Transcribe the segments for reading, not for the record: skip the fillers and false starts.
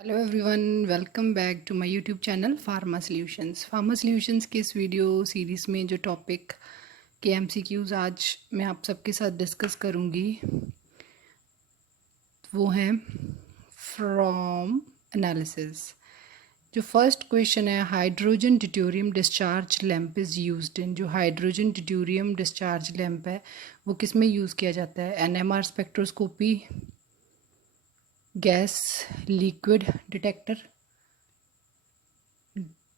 Hello everyone, welcome back to my YouTube channel Pharma Solutions. Pharma Solutions के इस video series में जो topic के एमसीक्यूज़ आज मैं आप सबके साथ डिस्कस करूंगी वो हैं फ्रॉम एनालिसिस। जो फर्स्ट क्वेश्चन है, hydrogen deuterium discharge lamp is used in. जो हाइड्रोजन ड्यूटेरियम डिस्चार्ज लैंप है वो किस में यूज़ किया जाता है? NMR spectroscopy, gas liquid detector,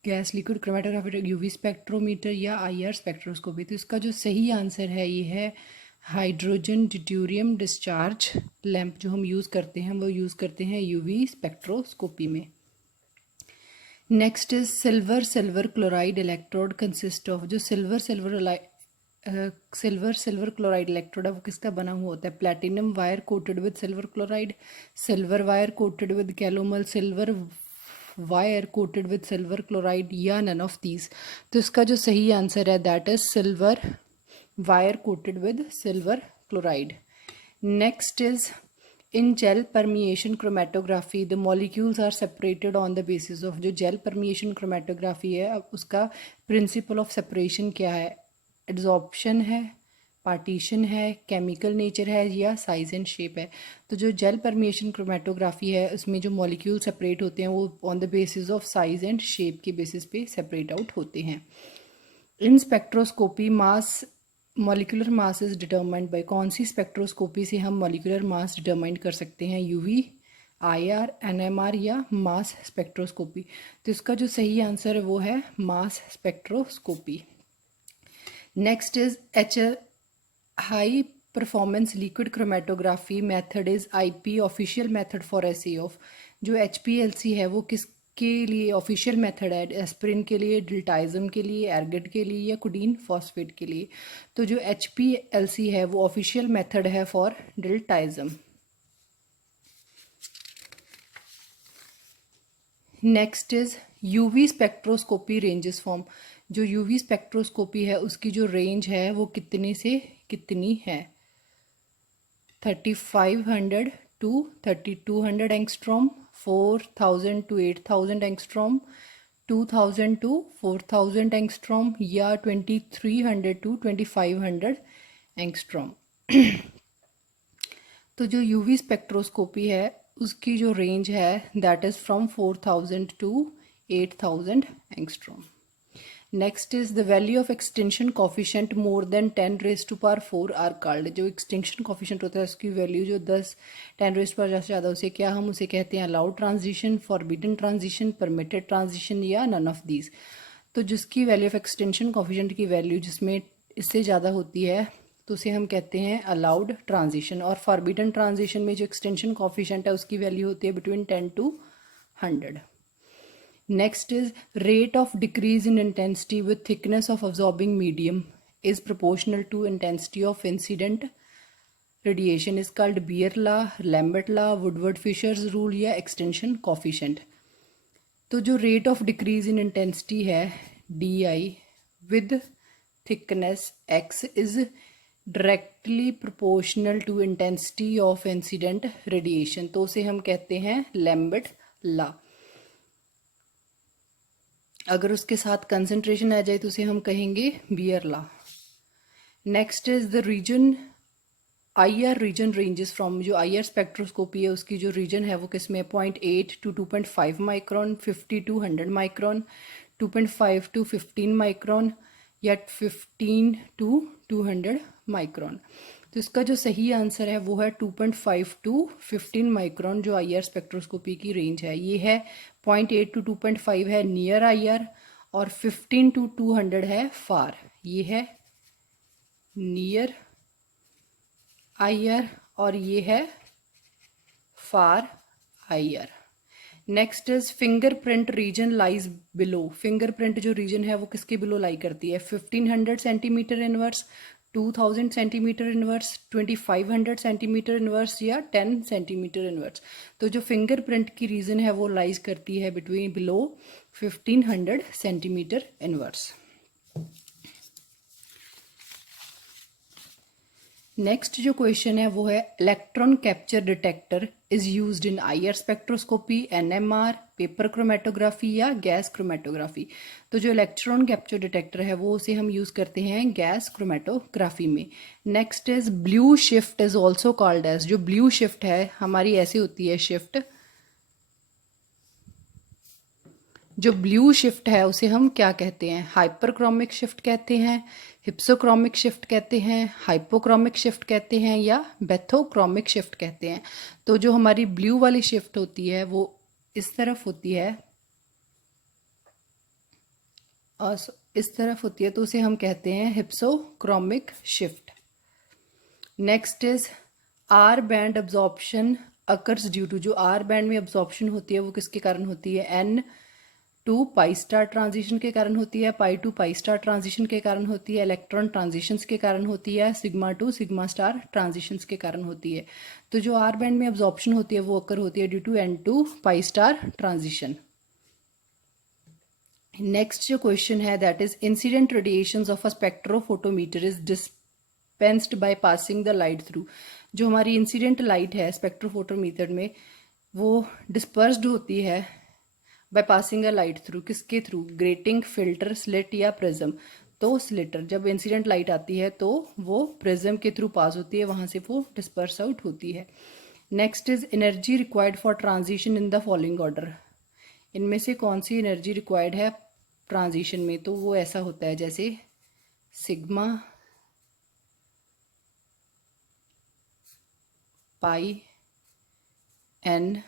gas liquid chromatography, UV spectrometer या आईआर स्पेक्ट्रोस्कोपी। तो इसका जो सही आंसर है ये है हाइड्रोजन ड्यूटेरियम डिस्चार्ज लैंप। जो हम यूज़ करते हैं वो यूज़ करते हैं यूवी स्पेक्ट्रोस्कोपी में। Next is silver chloride electrode consist of. जो सिल्वर क्लोराइड इलेक्ट्रोड है वो किसका बना हुआ होता है? Platinum wire coated with silver chloride, silver wire coated with calomel, silver wire coated with silver chloride या नन ऑफ दीज। तो इसका जो सही आंसर है that is silver wire coated with silver chloride. Next is in gel permeation chromatography the molecules are separated on the basis of. जो jail permeation chromatography है अब उसका प्रिंसिपल ऑफ सेपरेशन क्या है? एड्जॉर्प्शन है, पार्टीशन है, chemical nature है या साइज एंड शेप है? तो जो जेल परमिएशन क्रोमेटोग्राफी है उसमें जो मॉलिक्यूल सेपरेट होते हैं वो on the basis of size and shape के बेसिस पे सेपरेट आउट होते हैं। In spectroscopy mass molecular mass is determined by. कौन सी स्पेक्ट्रोस्कोपी से हम मॉलिक्यूलर मास डिटरमाइन कर सकते हैं? यूवी, आईआर, एनएमआर या मास स्पेक्ट्रोस्कोपी। तो इसका जो सही आंसर है वो है mass spectroscopy. Next is H high performance liquid chromatography method is IP official method for assay of. जो एचपीएलसी है वो किसके लिए ऑफिशियल मेथड है? एस्पिरिन के लिए, डिल्टाइजम के लिए, एर्गेट के लिए या कोडीन फॉस्फेट के लिए? तो जो एचपीएलसी है वो ऑफिशियल मेथड है for diltiazem. Next is UV spectroscopy ranges form. जो यूवी स्पेक्ट्रोस्कोपी है उसकी जो रेंज है वो कितने से कितनी है? 3500 to 3200 angstrom, 4000 to 8000 angstrom, 2000 to 4000 angstrom या 2300 टू 2500 एंगस्ट्रॉम। तो जो यूवी स्पेक्ट्रोस्कोपी है उसकी जो रेंज है that is from 4000 to 8000 angstrom. Next is the value of extension coefficient more than 10 raise to power 4 are called. जो एक्सटेंशन कॉफिशेंट होता है उसकी वैल्यू जो 10 रेज टू पावर ज़्यादा उसे क्या हम उसे कहते हैं? Allowed transition, forbidden transition, permitted transition या नन ऑफ दीज। तो जिसकी वैल्यू ऑफ एक्सटेंशन कॉफिशेंट की वैल्यू जिसमें इससे ज़्यादा होती है तो उसे हम कहते हैं अलाउड ट्रांजिशन। और फॉरबिडन ट्रांजिशन में जो एक्सटेंशन कॉफिशेंट है उसकी वैल्यू होती है between 10 to 100। Next is rate of decrease in intensity with thickness of absorbing medium is proportional to intensity of incident radiation is called Beer law, Lambert law, Woodward-Fisher's rule या extension coefficient। तो जो rate of decrease in intensity है DI with thickness X is directly proportional to intensity of incident radiation। तो उसे हम कहते हैं Lambert law। अगर उसके साथ कंसंट्रेशन आ जाए तो उसे हम कहेंगे Beer law. Next is the region IR region ranges from. जो आईआर स्पेक्ट्रोस्कोपी है उसकी जो रीजन है वो किस में? 0.8 to 2.5 micron, 50 to 100 micron, 2.5 to 15 micron या 15 टू 200 माइक्रॉन। तो इसका जो सही आंसर है वो है 2.5 टू 15 माइक्रॉन। जो आईआर स्पेक्ट्रोस्कोपी की रेंज है ये है 0.8 टू 2.5 है नियर आईआर और 15 टू 200 है फार। ये है नियर आईआर और ये है far IR. Next is fingerprint region lies below. Fingerprint जो रीजन है वो किसके बिलो लाई करती है? 1500 centimetre inverse, 2000 centimetre inverse, 2500 centimetre inverse या 10 सेंटीमीटर इनवर्स। तो जो फिंगरप्रिंट की रीजन है वो लाइज करती है between below 1500 centimetre inverse. Next जो क्वेश्चन है वो है electron capture detector is used in IR spectroscopy, NMR, paper chromatography या गैस क्रोमेटोग्राफी। तो जो इलेक्ट्रॉन कैप्चर डिटेक्टर है वो उसे हम यूज करते हैं गैस क्रोमेटोग्राफी में। Next is blue shift is also called as, जो ब्लू शिफ्ट है हमारी ऐसी होती है शिफ्ट, जो ब्लू शिफ्ट है उसे हम क्या कहते हैं, हाइपरक्रोमिक शिफ्ट कहते हैं, हिप्सोक्रोमिक शिफ्ट कहते हैं, हाइपोक्रोमिक शिफ्ट कहते हैं या बेथोक्रोमिक शिफ्ट कहते हैं। तो जो हमारी ब्लू वाली शिफ्ट होती है वो इस तरफ होती है और इस तरफ होती है, तो उसे हम कहते हैं hypsochromic shift. Next is R band absorption occurs due to, जो आर बैंड में अब्जॉर्प्शन होती है वो किसके कारण होती है, n to pi star transition के कारण होती है, pi to pi star transition के कारण होती है, इलेक्ट्रॉन ट्रांजिशंस के कारण होती है, sigma to sigma star transitions के कारण होती है। तो जो आर बैंड में अब्जॉर्प्शन होती है वो अकर होती है due to n to pi star transition. Next जो क्वेश्चन है that is incident radiations of a spectrophotometer is dispensed by passing the light through. जो हमारी इंसिडेंट लाइट है स्पेक्ट्रोफोटोमीटर में वो डिस्पर्स्ड होती है by passing a light through, किसके थ्रू, ग्रेटिंग, फिल्टर, स्लिट या प्रिज्म। तो स्लिटर, जब इंसिडेंट लाइट आती है तो वो प्रिज्म के थ्रू पास होती है, वहां से वो डिस्पर्स आउट होती है। Next is energy required for transition in the following order. इनमें से कौन सी एनर्जी रिक्वायर्ड है ट्रांजिशन में, तो वो ऐसा होता है जैसे sigma, pi, n,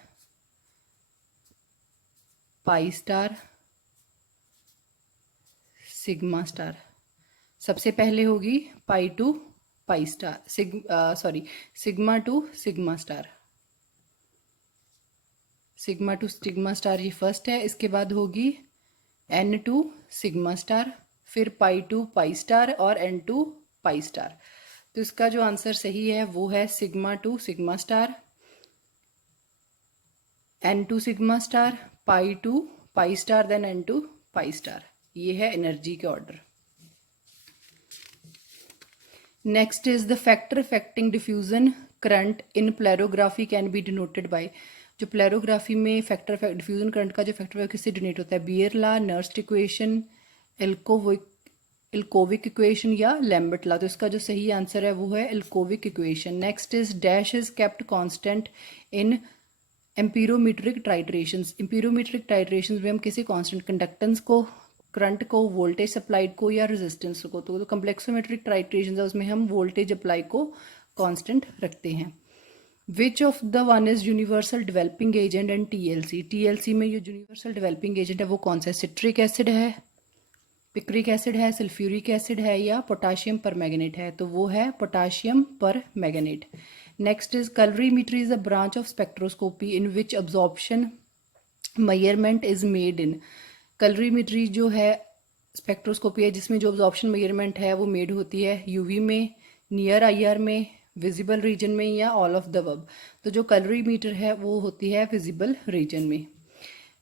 pi star, sigma star. सबसे पहले होगी pi to pi star, sigma to sigma star. Sigma to sigma star ये फर्स्ट है, इसके बाद होगी एन टू सिग्मा स्टार, फिर पाई टू पाई स्टार और एन टू पाई स्टार। तो इसका जो आंसर सही है वो है sigma to sigma star, n to sigma star, pi to pi star, then n to pi star. ये है एनर्जी के order. Next is the factor affecting diffusion current in polarography can be denoted by. जो polarography में factor diffusion current का जो factor किससे denote होता है, Beer law, Nernst equation, Ilkovic equation या लैम्बर्ट ला। तो इसका जो सही आंसर है वो है Ilkovic equation. Next is dash is kept constant in amperometric titrations. Amperometric titrations में हम किसी कांस्टेंट, कंडक्टेंस को, करंट को, वोल्टेज सप्लाइड को या रेजिस्टेंस को। तो कम्प्लेक्सोमेट्रिक टाइट्रेशंस है उसमें हम वोल्टेज अप्लाई को कांस्टेंट रखते हैं। Which of the one is universal developing agent and TLC. TLC में जो यूनिवर्सल डेवलपिंग एजेंट है वो कौन सा है, सिट्रिक एसिड है, पिक्रिक एसिड है, सल्फ्यूरिक एसिड है या पोटाशियम परमैंगनेट है। तो वो है potassium permanganate. Next is calorimeter is a branch of spectroscopy in which absorption measurement is made in. Calorimetry जो है स्पेक्ट्रोस्कोपी है जिसमें जो अब्जॉर्प्शन मेजरमेंट है वो मेड होती है यूवी में, नियर आईआर में, विजिबल रीजन में या ऑल ऑफ द अबव। तो जो कैलोरीमीटर है वो होती है विजिबल रीजन में।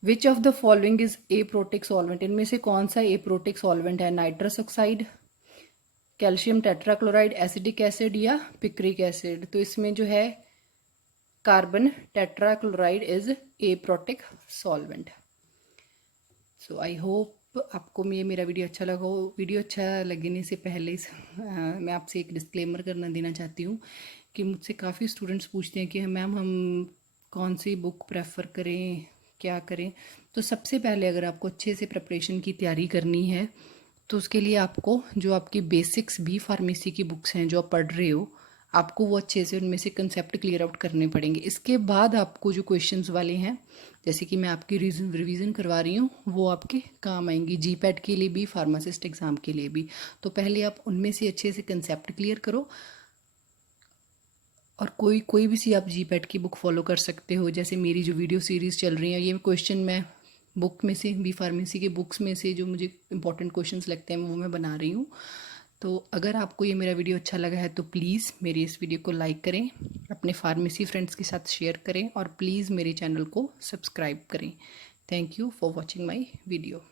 Which of the following is aprotic solvent. इनमें से कौन सा एप्रोटिक सॉल्वेंट है, nitrous oxide, calcium tetrachloride, acidic acid या पिक्रिक एसिड। तो इसमें जो है carbon tetrachloride is aprotic solvent. So I hope आपको ये मेरा वीडियो अच्छा लगा हो। वीडियो अच्छा लगने से पहले मैं आपसे एक डिस्क्लेमर करना देना चाहती हूँ कि मुझसे काफ़ी स्टूडेंट्स पूछते हैं कि मैम हम कौन सी बुक प्रेफर करें, क्या करें। तो सबसे पहले अगर आपको अच्छे से प्रिपरेशन की तैयारी करनी है तो उसके लिए आपको जो आपकी बेसिक्स बी फार्मेसी की बुक्स हैं जो आप पढ़ रहे हो, आपको वो अच्छे से उनमें से कंसेप्ट क्लियर आउट करने पड़ेंगे। इसके बाद आपको जो क्वेश्चंस वाले हैं जैसे कि मैं आपकी रिवीजन करवा रही हूँ वो आपके काम आएंगी, जीपैट के लिए भी, फार्मासिस्ट एग्ज़ाम के लिए भी। तो पहले आप उनमें से अच्छे से कंसेप्ट क्लियर करो और कोई भी सी आप जीपैट की बुक फॉलो कर सकते हो। जैसे मेरी जो वीडियो सीरीज़ चल रही है ये क्वेश्चन मैं बुक में से, बी फार्मेसी के बुक्स में से जो मुझे इंपॉर्टेंट क्वेश्चंस लगते हैं वो मैं बना रही हूँ। तो अगर आपको ये मेरा वीडियो अच्छा लगा है तो प्लीज़ मेरी इस वीडियो को लाइक करें, अपने फार्मेसी फ्रेंड्स के साथ शेयर करें और प्लीज़ मेरे चैनल को सब्सक्राइब करें। Thank you for watching my video.